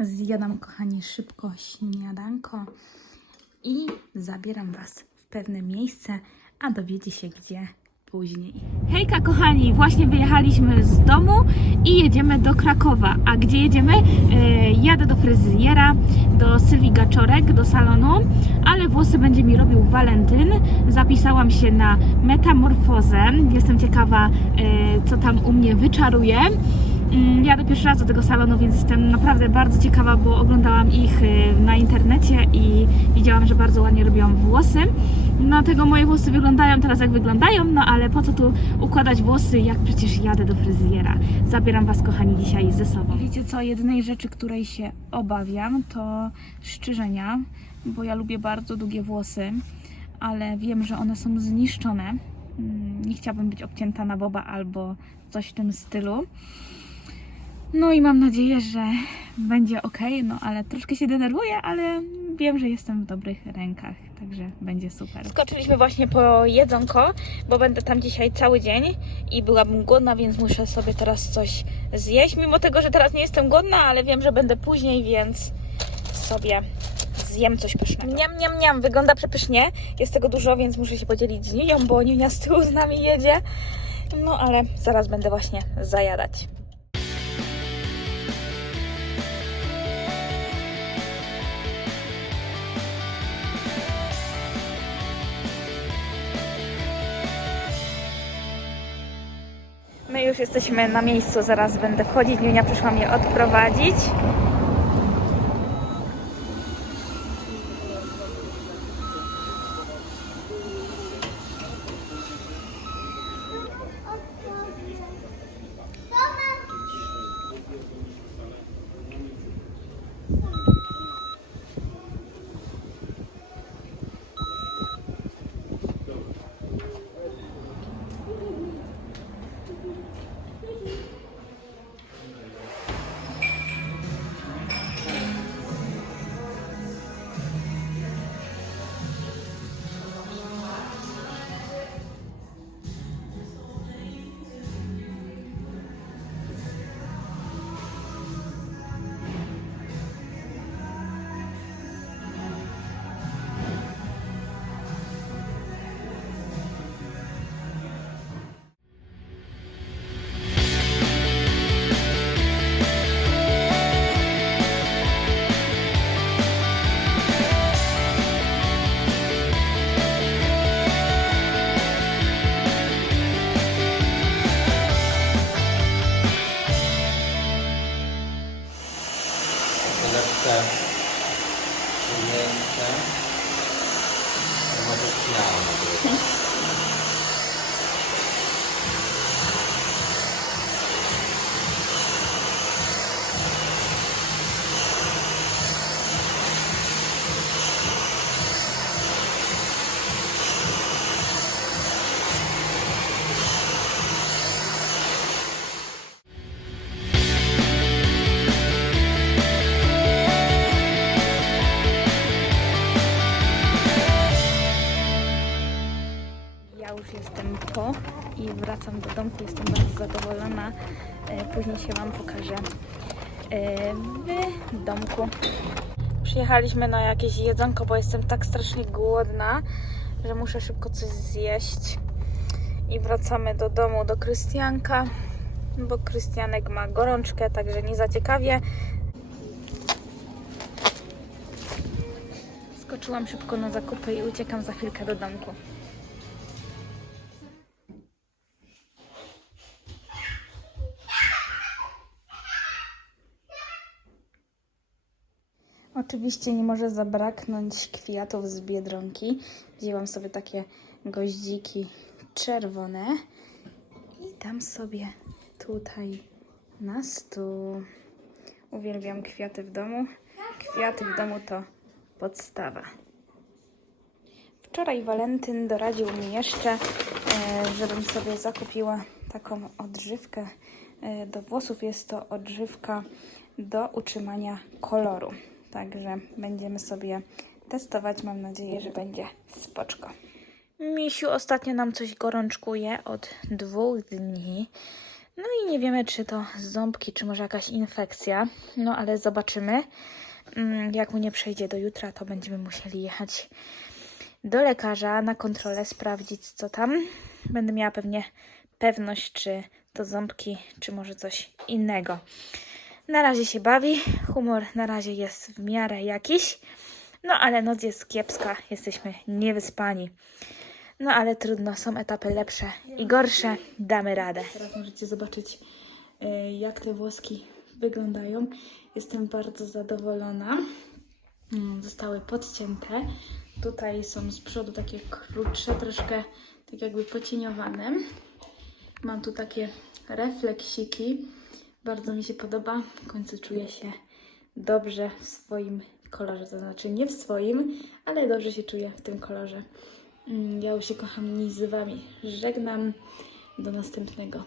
Zjadam, kochani, szybko śniadanko i zabieram Was w pewne miejsce, a dowiecie się gdzie później. Hejka, kochani, właśnie wyjechaliśmy z domu i jedziemy do Krakowa. A gdzie jedziemy? E, jadę do fryzjera, do Sylwii Gaczorek, do salonu, ale włosy będzie mi robił Walentyn. Zapisałam się na metamorfozę. Jestem ciekawa, e, co tam u mnie wyczaruje. Jadę pierwszy raz do tego salonu, więc jestem naprawdę bardzo ciekawa, bo oglądałam ich y, na internecie i widziałam, że bardzo ładnie robią włosy. No tego moje włosy wyglądają teraz jak wyglądają, no ale po co tu układać włosy, jak przecież jadę do fryzjera. Zabieram Was kochani dzisiaj ze sobą. Wiecie co, jedynej rzeczy, której się obawiam to szczerzenia, bo ja lubię bardzo długie włosy, ale wiem, że one są zniszczone. Mm, Nie chciałabym być obcięta na boba albo coś w tym stylu. No i mam nadzieję, że będzie ok, no ale troszkę się denerwuję, ale wiem, że jestem w dobrych rękach, także będzie super. Skoczyliśmy właśnie po jedzonko, bo będę tam dzisiaj cały dzień i byłabym głodna, więc muszę sobie teraz coś zjeść. Mimo tego, że teraz nie jestem głodna, ale wiem, że będę później, więc sobie zjem coś pysznego. Niam, niam, niam, wygląda przepysznie. Jest tego dużo, więc muszę się podzielić z Niunią, bo Niunia z tyłu z nami jedzie. No ale zaraz będę właśnie zajadać. My już jesteśmy na miejscu, zaraz będę wchodzić. Niunia przyszła mnie odprowadzić. Lepsze ujęcie. Może śmiało. Ja wracam do domku. Jestem bardzo zadowolona. E, Później się Wam pokażę e, w domku. Przyjechaliśmy na jakieś jedzonko, bo jestem tak strasznie głodna, że muszę szybko coś zjeść. I wracamy do domu, do Krystianka, bo Krystianek ma gorączkę, także nie za ciekawie. Skoczyłam szybko na zakupy i uciekam za chwilkę do domku. Oczywiście nie może zabraknąć kwiatów z biedronki. Wzięłam sobie takie goździki czerwone i dam sobie tutaj na stół. Uwielbiam kwiaty w domu. Kwiaty w domu to podstawa. Wczoraj Walentyn doradził mi jeszcze, e, żebym sobie zakupiła taką odżywkę e, do włosów. Jest to odżywka do utrzymania koloru. Także będziemy sobie testować. Mam nadzieję, że będzie spoczko. Misiu ostatnio nam coś gorączkuje od dwóch dni. No i nie wiemy, czy to ząbki, czy może jakaś infekcja. No ale zobaczymy. Mm, Jak mu nie przejdzie do jutra, to będziemy musieli jechać do lekarza na kontrolę, sprawdzić co tam. Będę miała pewnie pewność, czy to ząbki, czy może coś innego. Na razie się bawi, humor na razie jest w miarę jakiś, no ale noc jest kiepska, jesteśmy niewyspani. No ale trudno, są etapy lepsze i gorsze, damy radę. Teraz możecie zobaczyć, y, jak te włoski wyglądają. Jestem bardzo zadowolona. Mm, Zostały podcięte. Tutaj są z przodu takie krótsze, troszkę tak jakby pocieniowane. Mam tu takie refleksiki. Bardzo mi się podoba. W końcu czuję się dobrze w swoim kolorze. To znaczy nie w swoim, ale dobrze się czuję w tym kolorze. Mm, Ja już się kochani z Wami żegnam. Do następnego